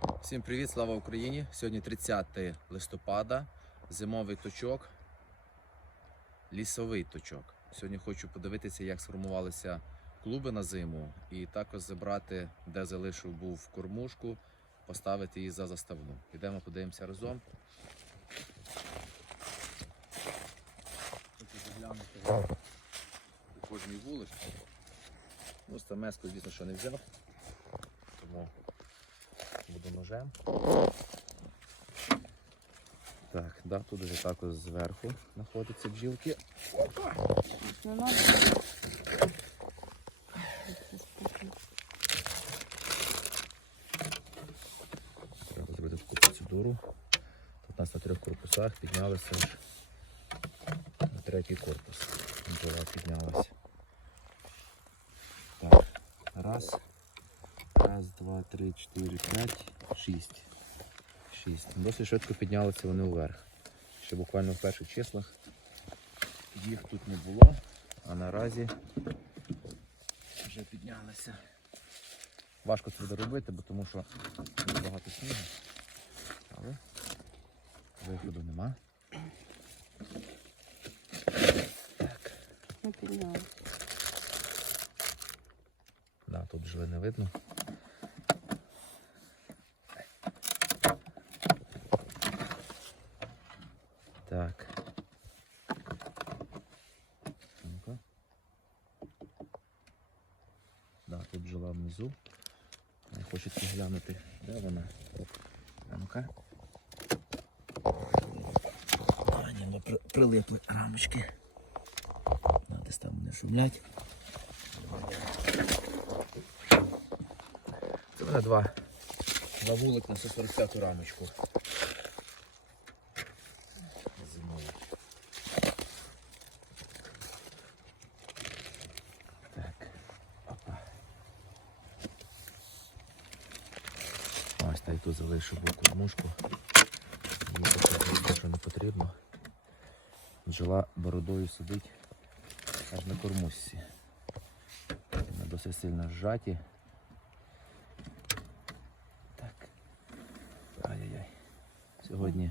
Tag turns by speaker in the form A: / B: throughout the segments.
A: Всім привіт, слава Україні! Сьогодні 30 листопада, зимовий точок, лісовий точок. Сьогодні хочу подивитися, як сформувалися клуби на зиму, і також забрати, де залишив був кормушку, поставити її за заставну. Йдемо подивимося разом. Хочу заглянути у кожній вуличці. Ну, стамеску, звісно, що не взяв. Тому ножем. Так, да, тут вже також зверху знаходяться бджілки.
B: Не.
A: Треба зробити таку процедуру. Тут у нас на трьох корпусах піднялися на третій корпус. Бджола піднялася. Так, раз. Раз, два, три, чотири, п'ять, шість. Шість. Досить швидко піднялися вони вверх. Ще буквально в перших числах їх тут не було, а наразі вже піднялися. Важко це буде робити, бо тому що багато снігу. Але виходу нема. Так,
B: Не підняла.
A: да, тут жили не видно. Так. Ну-ка. Да, тут жила внизу. Не хочеться глянути, де вона. А ну-ка. А, ні, при, прилипли рамочки. Десь там не шумлять. Це мене два. Два вулик на 145 рамочку. Зимою. Так. Опа. Ось та й тут залишу був кормушку. Мені поки що не потрібно. Бджола бородою сидить аж на кормушці. Вони досить сильно зжаті. Так. Ай-яй-яй. Сьогодні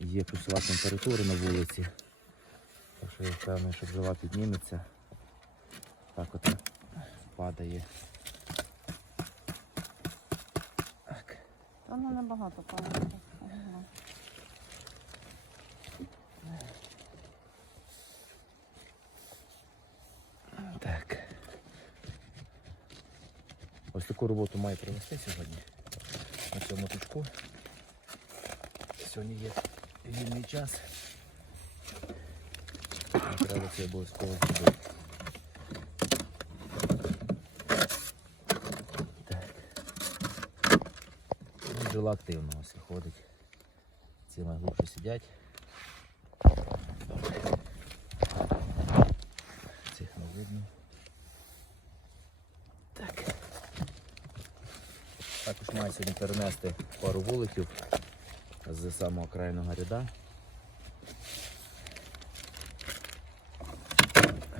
A: є плюсова температура на вулиці. Так що я впевнений, що бджола підніметься. Так от падає.
B: Та ну небагато пам'ятаю. Ага.
A: Так. Ось таку роботу маю провести сьогодні на цьому точку. Сьогодні є вільний час. Треба це обов'язково зробити. Так. Бджола активно ось ходить. Ці глубше сидять. Цих не видно. Так. Також маю сьогодні перенести пару вуликів з самого крайного ряда.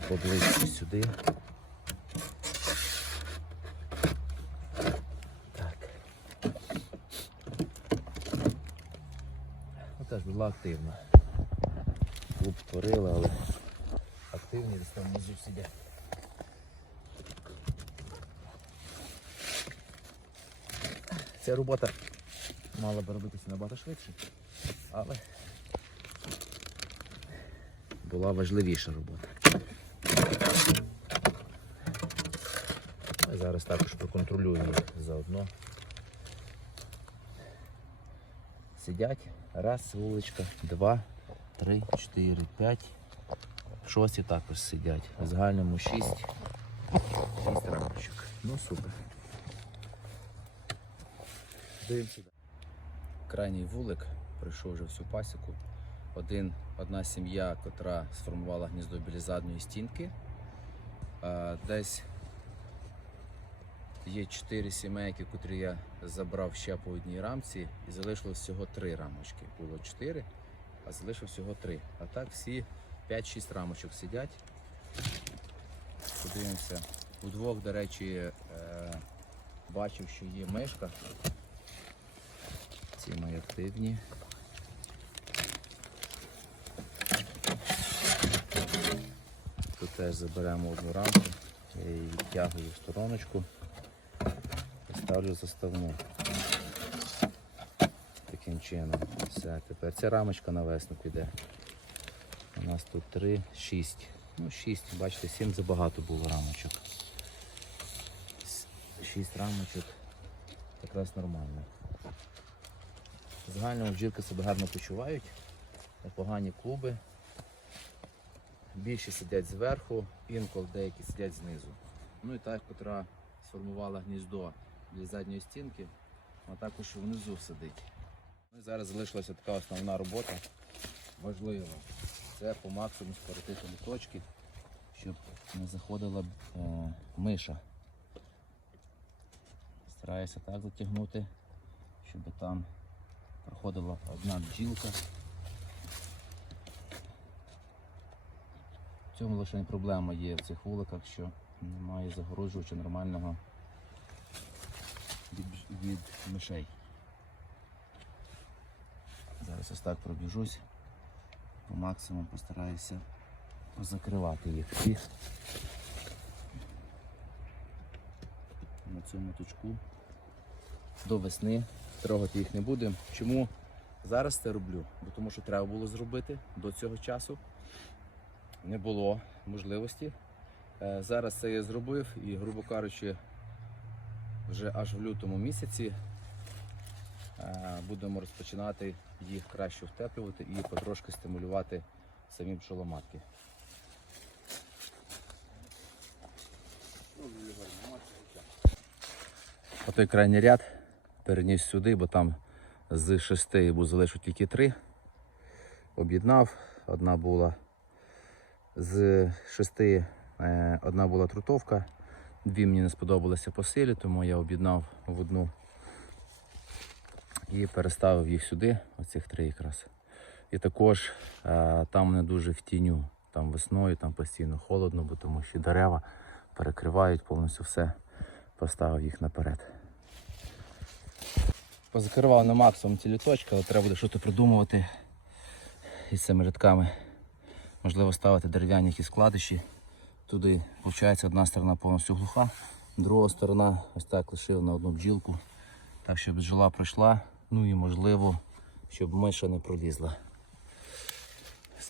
A: Поближче сюди. Так. Була активна. Клуб створили, але активні десь там внизу сидять. Ця робота мала би робитися набагато швидше, але була важливіша робота. Зараз також проконтролюю їх заодно. Сидять. Раз, вуличка, два, три, чотири, п'ять. Шості також сидять. В загальному шість. Шість рамочок. Ну супер. Дивимося. Крайній вулик пройшов вже всю пасіку. Один, одна сім'я, котра сформувала гніздо біля задньої стінки. Десь є чотири сімейки, котрі я забрав ще по одній рамці, і залишилось всього три рамочки. Було чотири, а залишилось всього три. А так всі 5-6 рамочок сидять. Подивимося. У двох, до речі, е, бачив, що є мишка. Всі мої активні. Тут теж заберемо одну рамку, її відтягую в стороночку і ставлю заставну. Таким чином. Все, тепер ця рамочка на весну піде. У нас тут 3, 6. Ну, 6, бачите, 7 забагато було рамочок. 6 рамочок якраз нормально. В загальному бджілки себе гарно почувають, непогані клуби. Більші сидять зверху, інколи деякі сидять знизу. Ну і та, котра сформувала гніздо для задньої стінки, вона також внизу сидить. Ну і зараз залишилася така основна робота, важлива. Це по максимуму скоротити літочки, щоб не заходила е, миша. Стараюся так затягнути, щоб там проходила одна бджілка. В цьому лише проблема є в цих вуликах, що немає загороджувача нормального від, від мишей. Зараз ось так пробіжусь, по максимуму постараюся закривати їх всіх. На цьому точку до весни трогати їх не будемо. Чому зараз це роблю? Бо тому що треба було зробити до цього часу. Не було можливості. Е, Зараз це я зробив і, грубо кажучи, вже аж в лютому місяці е, будемо розпочинати їх краще втеплювати і потрошки стимулювати самі пчоломатки. Отой крайній ряд переніс сюди, бо там з шести залишу тільки три. Об'єднав. Одна була з шести, е, одна була трутовка. Дві мені не сподобалися по силі, тому я об'єднав в одну і переставив їх сюди, оцих три якраз. І також е, там не дуже в тіню. Там весною, там постійно холодно, бо тому що дерева перекривають повністю все. Поставив їх наперед. Позакривав на максимум ці літочки, але треба буде щось придумувати із цими рядками. Можливо, ставити дерев'яні якісь складищі. Туди, виходить, одна сторона повністю глуха, друга сторона ось так лишив на одну бджілку. Так, щоб бджола пройшла, ну і можливо, щоб миша не пролізла.